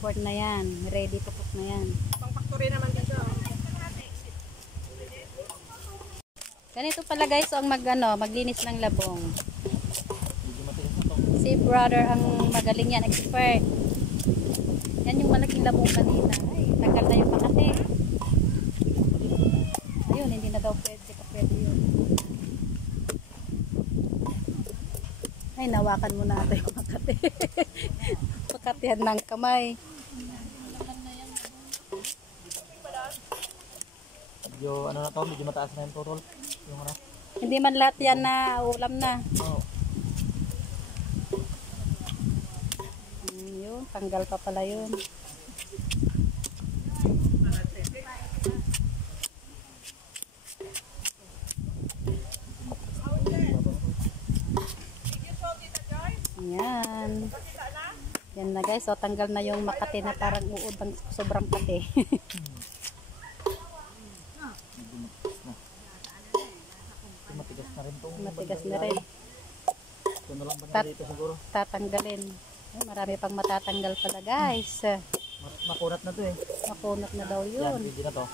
export na yan. Ready to cook na yan. Pang factory naman dito. Ganito pala guys, ang maglinis ng labong. Si brother ang magaling yan, expert. Yan yung malaking labong kanina. Ay, tagal na yung Makati. Ayun, hindi na daw pwede yun. Ay, nawakan mo na ito yung Makati. Makatihan ng kamay. Medyo ano na to, medyo mataas na yung turol. Yung ano. Hindi man lahat yan na ulam na. Oo. Yun, tanggal pa pala yun. Yan. Yan na guys, so tanggal na yung Makati na parang uod ng sobrang pati. Matigas na rin to. Matigas na rin. Ito na lang ba dito siguro? Tatanggalin. Ay, marami pang matatanggal pala guys. Makunat na to eh. Makunat na daw Yan, yun. hindi na to.